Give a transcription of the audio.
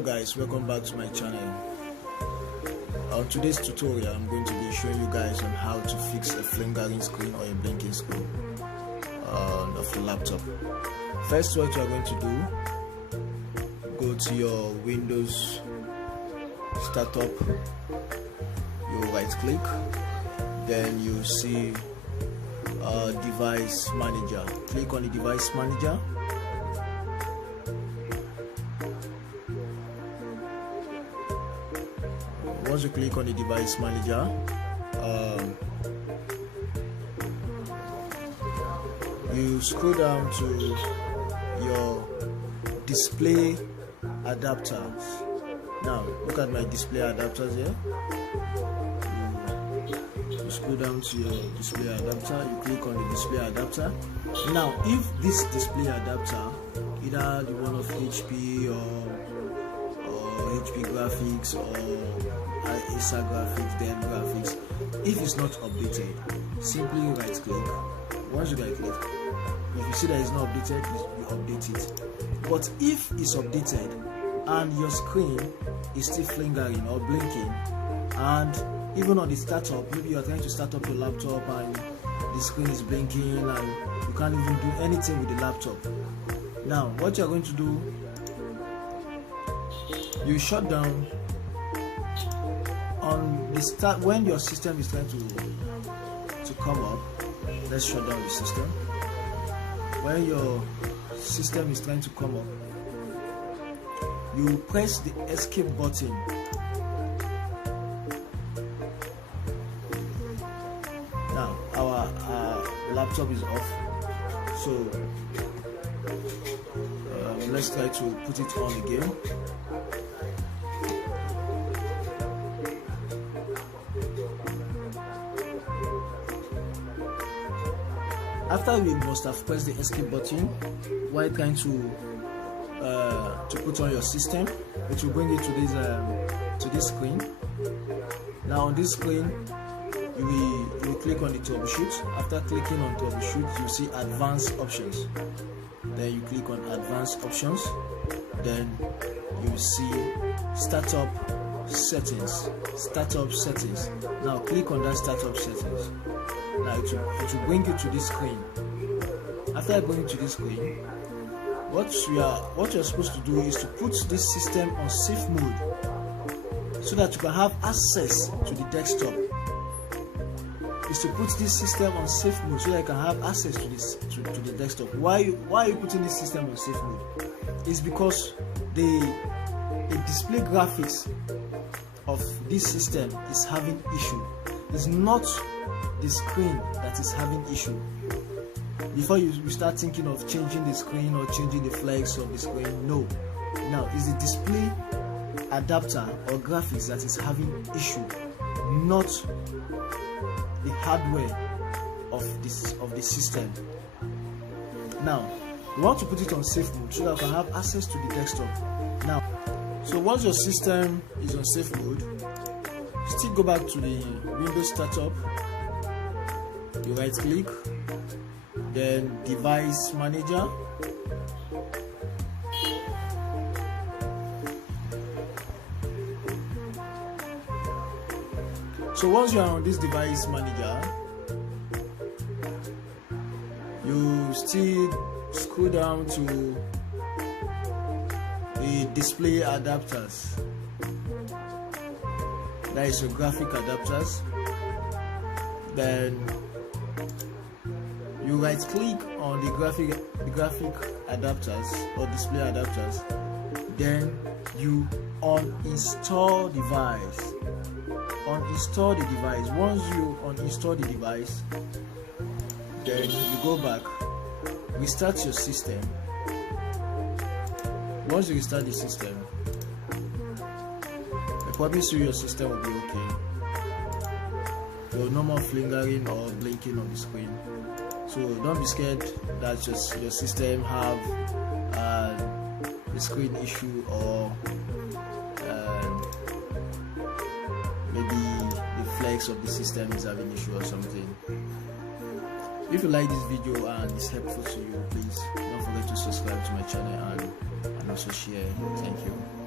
Hello guys, welcome back to my channel. On today's tutorial I'm going to be showing you guys on how to fix a flickering screen or a blinking screen of your laptop. First, what you are going to do, go to your Windows startup, you right click, then you see device manager. Click on the device manager. Once you click on the device manager, you scroll down to your display adapters. Now look at my display adapters here. You scroll down to your display adapter, you click on the display adapter. Now if this display adapter, either the one of HP or HP graphics or Acer graphics, then graphics, if it's not updated, simply right click. Once you right click, if you see that it's not updated, you update it. But if it's updated and your screen is still flickering or blinking, and even on the startup, maybe you are trying to start up your laptop and the screen is blinking and you can't even do anything with the laptop. Now what you are going to do, you shut down on the start. When your system is trying to come up, let's shut down the system. When your system is trying to come up, you press the escape button. Now our laptop is off, so let's try to put it on again. After we must have pressed the escape button while trying to put on your system, it will bring you to this screen. Now on this screen, you will click on the troubleshoot. After clicking on troubleshoot, you see advanced options. Then you click on advanced options. Then you see startup settings. Startup settings. Now click on that startup settings. Now it will bring you to this screen. After I bring you to this screen, what you're supposed to do is to put this system on safe mode so that you can have access to the desktop. Is to put this system on safe mode so that you can have access to the desktop. Why are you putting this system on safe mode? It's because the display graphics of this system is having issue. It's not the screen that is having issue. Before you start thinking of changing the screen or changing the flex of the screen, no. Now it's the display adapter or graphics that is having issue, not the hardware of the system. Now you want to put it on safe mode so that you can have access to the desktop. Now, so once your system is on safe mode, still go back to the Windows startup. You right click, then device manager. So once you are on this device manager, you still scroll down to the display adapters. That is your graphic adapters. Then you right click on the graphic adapters or display adapters. Then you uninstall device. Uninstall the device. Once you uninstall the device, then you go back, restart your system. Once you restart the system, I promise you your system will be okay. There will no more flickering or blinking on the screen. So don't be scared that your system have a screen issue or maybe the flex of the system is having issue or something. If you like this video and it's helpful to you, please don't forget to subscribe to my channel and also share. Thank you.